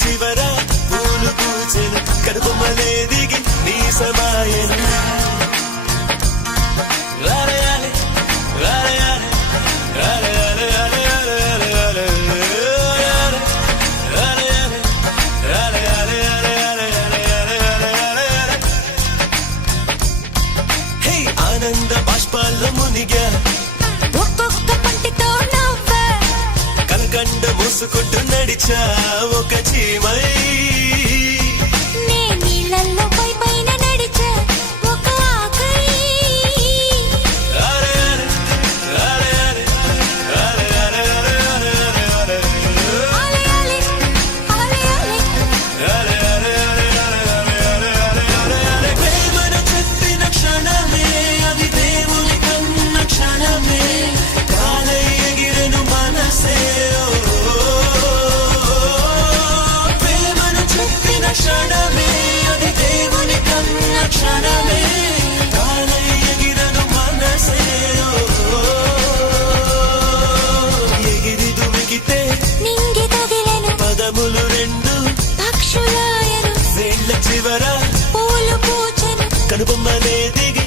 చివర పూలు పూచెను కనుబొమ్మలే దిగి నీ సమాయను ఆనంద బాష్పాల్లో మునిగా ఒక్కొక్క పంటితో నవ్వా కనకండ మూసుకుంటూ నడిచా ఒక చీమై నే నీళ్ళల్లో పైన నడిచా ఒక ఆకై ప్రేమను చెప్పిన క్షణమే అది దేవుని కన్న క్షణమే కాలై ఎగిరెను మనసే ప్రేమను చెప్పిన క్షణమే అది దేవుని కన్న క్షణమే కాలై ఎగిరెను మనసే ఎగిరి దుమికితే నింగి తగిలెను పదములు రెండు పక్షులాయను వేళ్ళ చివర పూలు పూచెను కనుబొమ్మలే దిగి